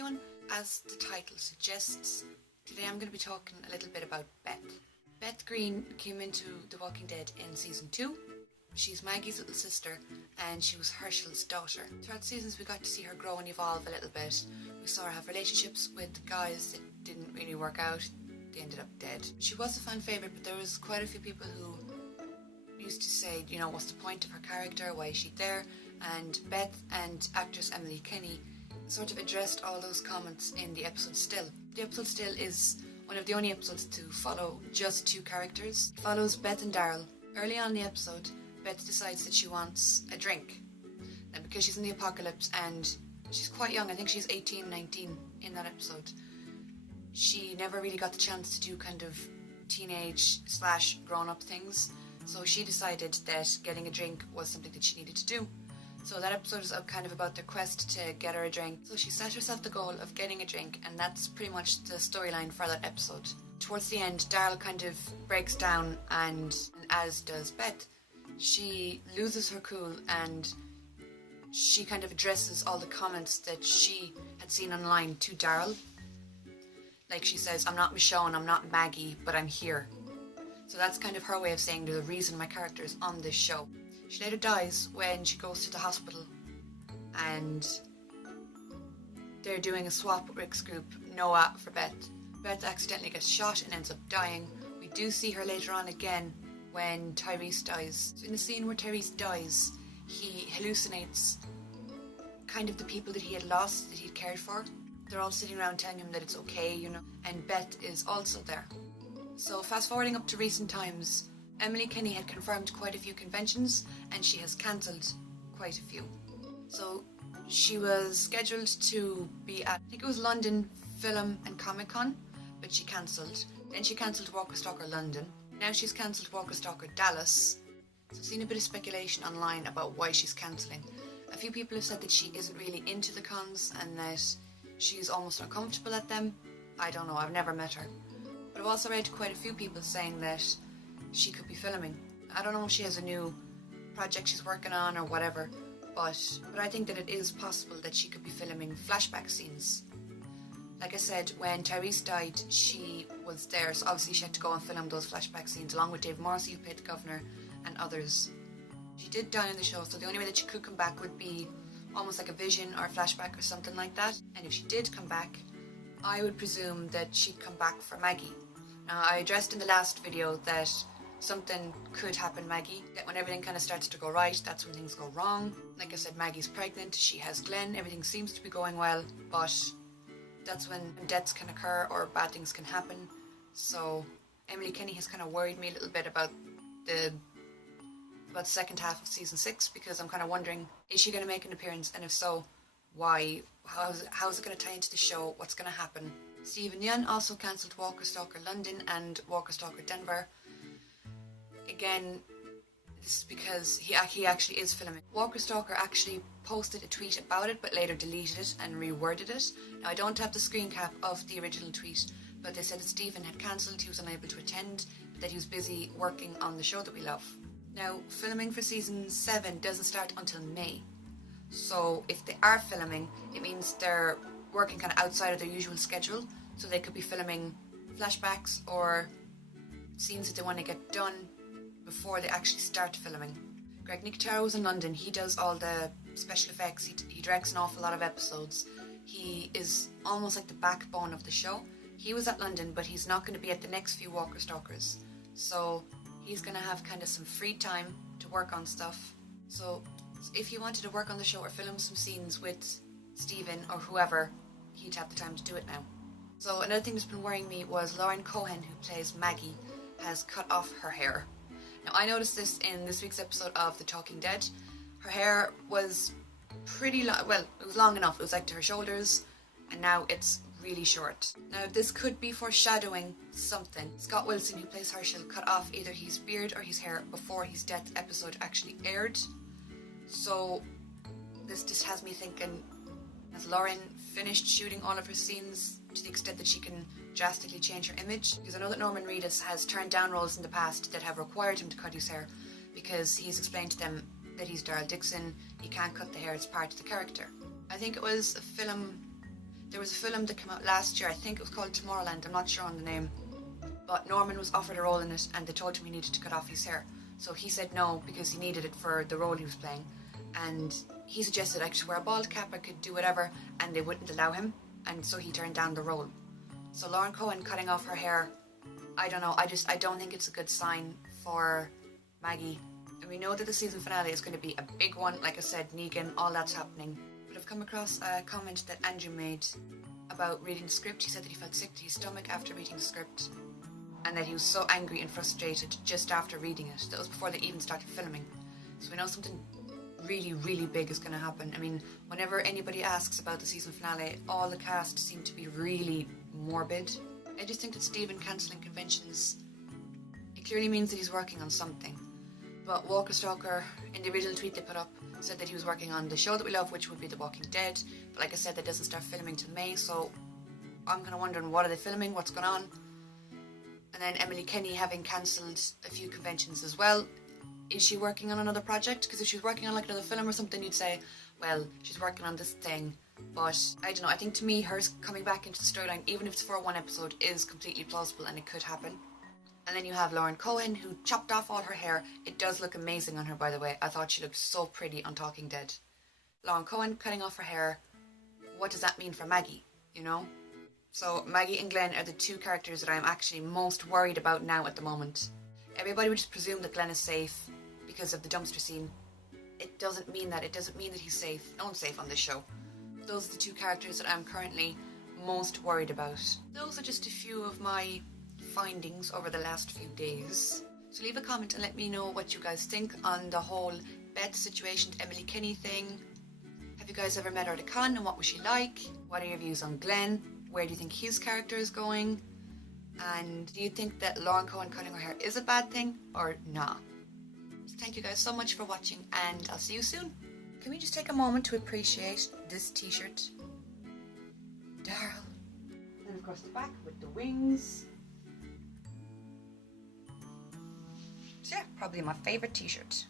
everyone. As the title suggests, today I'm going to be talking a little bit about Beth. Beth Green came into The Walking Dead in season 2. She's Maggie's little sister and she was Herschel's daughter. Throughout the seasons we got to see her grow and evolve a little bit. We saw her have relationships with guys that didn't really work out. They ended up dead. She was a fan favourite, but there was quite a few people who used to say, you know, what's the point of her character, why is she there? And Beth and actress Emily Kinney sort of addressed all those comments in the episode Still. The episode Still is one of the only episodes to follow just two characters. It follows Beth and Daryl. Early on in the episode, Beth decides that she wants a drink. And because she's in the apocalypse and she's quite young, I think she's 18, 19 in that episode, she never really got the chance to do kind of teenage / grown-up things. So she decided that getting a drink was something that she needed to do. So that episode is kind of about their quest to get her a drink. So she set herself the goal of getting a drink, and that's pretty much the storyline for that episode. Towards the end, Daryl kind of breaks down, and as does Beth. She loses her cool and she kind of addresses all the comments that she had seen online to Daryl. Like she says, I'm not Michonne, I'm not Maggie, but I'm here. So that's kind of her way of saying there's a reason my character is on this show. She later dies when she goes to the hospital and they're doing a swap with Rick's group, Noah for Beth. Beth accidentally gets shot and ends up dying. We do see her later on again when Tyrese dies. So in the scene where Tyrese dies, he hallucinates kind of the people that he had lost, that he'd cared for. They're all sitting around telling him that it's okay, you know, and Beth is also there. So fast forwarding up to recent times, Emily Kinney had confirmed quite a few conventions and she has cancelled quite a few. So she was scheduled to be at, I think it was London Film and Comic Con, but she cancelled. Then she cancelled Walker Stalker London. Now she's cancelled Walker Stalker Dallas. So I've seen a bit of speculation online about why she's cancelling. A few people have said that she isn't really into the cons and that she's almost uncomfortable at them. I don't know, I've never met her. But I've also read quite a few people saying that she could be filming. I don't know if she has a new project she's working on or whatever, but I think that it is possible that she could be filming flashback scenes. Like I said, when Tyrese died, she was there, so obviously she had to go and film those flashback scenes along with Dave Morrissey, who played the governor, and others. She did die in the show, so the only way that she could come back would be almost like a vision or a flashback or something like that. And if she did come back, I would presume that she'd come back for Maggie. Now, I addressed in the last video that something could happen Maggie, that when everything kind of starts to go right, that's when things go wrong. Like I said, Maggie's pregnant, she has Glenn, everything seems to be going well, but that's when deaths can occur or bad things can happen. So Emily Kinney has kind of worried me a little bit about the second half of season 6, because I'm kind of wondering, is she going to make an appearance, and if so, why? How's it going to tie into the show? What's going to happen? Stephen Yeun also cancelled Walker Stalker London and Walker Stalker Denver. Again, this is because he actually is filming. Walker Stalker actually posted a tweet about it but later deleted it and reworded it. Now I don't have the screen cap of the original tweet, but they said that Stephen had cancelled, he was unable to attend, but that he was busy working on the show that we love. Now, filming for season 7 doesn't start until May. So if they are filming, it means they're working kind of outside of their usual schedule, so they could be filming flashbacks or scenes that they want to get done before they actually start filming. Greg Nicotero was in London. He does all the special effects, he directs an awful lot of episodes. He is almost like the backbone of the show. He was at London, but he's not going to be at the next few Walker Stalkers. So he's going to have kind of some free time to work on stuff. So if he wanted to work on the show or film some scenes with Stephen or whoever, he'd have the time to do it now. So another thing that's been worrying me was Lauren Cohan, who plays Maggie, has cut off her hair. Now I noticed this in this week's episode of The Talking Dead. Her hair was pretty long, well, it was long enough, it was like to her shoulders, and now it's really short. Now this could be foreshadowing something. Scott Wilson, who plays Herschel, cut off either his beard or his hair before his death episode actually aired. So this just has me thinking, has Lauren finished shooting all of her scenes to the extent that she can drastically change her image? Because I know that Norman Reedus has turned down roles in the past that have required him to cut his hair because he's explained to them that he's Daryl Dixon, he can't cut the hair, it's part of the character. I think it was a film There was a film that came out last year, I think it was called Tomorrowland, I'm not sure on the name, but Norman was offered a role in it and they told him he needed to cut off his hair. So he said no because he needed it for the role he was playing, and he suggested I could wear a bald cap, I could do whatever, and they wouldn't allow him, and so he turned down the role. So Lauren Cohen cutting off her hair, I don't know, I don't think it's a good sign for Maggie. And we know that the season finale is going to be a big one, like I said, Negan, all that's happening. But I've come across a comment that Andrew made about reading the script. He said that he felt sick to his stomach after reading the script, and that he was so angry and frustrated just after reading it. That was before they even started filming. So we know something really, really big is going to happen. I mean, whenever anybody asks about the season finale, all the cast seem to be really morbid. I just think that Stephen cancelling conventions, it clearly means that he's working on something. But Walker Stalker, in the original tweet they put up, said that he was working on the show that we love, which would be The Walking Dead. But like I said, that doesn't start filming till May, so I'm kind of wondering, what are they filming? What's going on? And then Emily Kenny having cancelled a few conventions as well. Is she working on another project? Because if she's working on like another film or something, you'd say, well, she's working on this thing. But I don't know, I think to me, hers coming back into the storyline, even if it's for one episode, is completely plausible and it could happen. And then you have Lauren Cohen, who chopped off all her hair. It does look amazing on her, by the way. I thought she looked so pretty on Talking Dead. Lauren Cohen cutting off her hair. What does that mean for Maggie, you know? So Maggie and Glenn are the two characters that I'm actually most worried about now at the moment. Everybody would just presume that Glenn is safe because of the dumpster scene. It doesn't mean that. It doesn't mean that he's safe. No one's safe on this show. Those are the two characters that I'm currently most worried about. Those are just a few of my findings over the last few days. So leave a comment and let me know what you guys think on the whole Beth situation, Emily Kinney thing. Have you guys ever met her at a con and what was she like? What are your views on Glenn? Where do you think his character is going? And do you think that Lauren Cohen cutting her hair is a bad thing or nah? So thank you guys so much for watching and I'll see you soon. Can we just take a moment to appreciate this t-shirt? Darl. And of course the back with the wings. So yeah, probably my favourite t-shirt.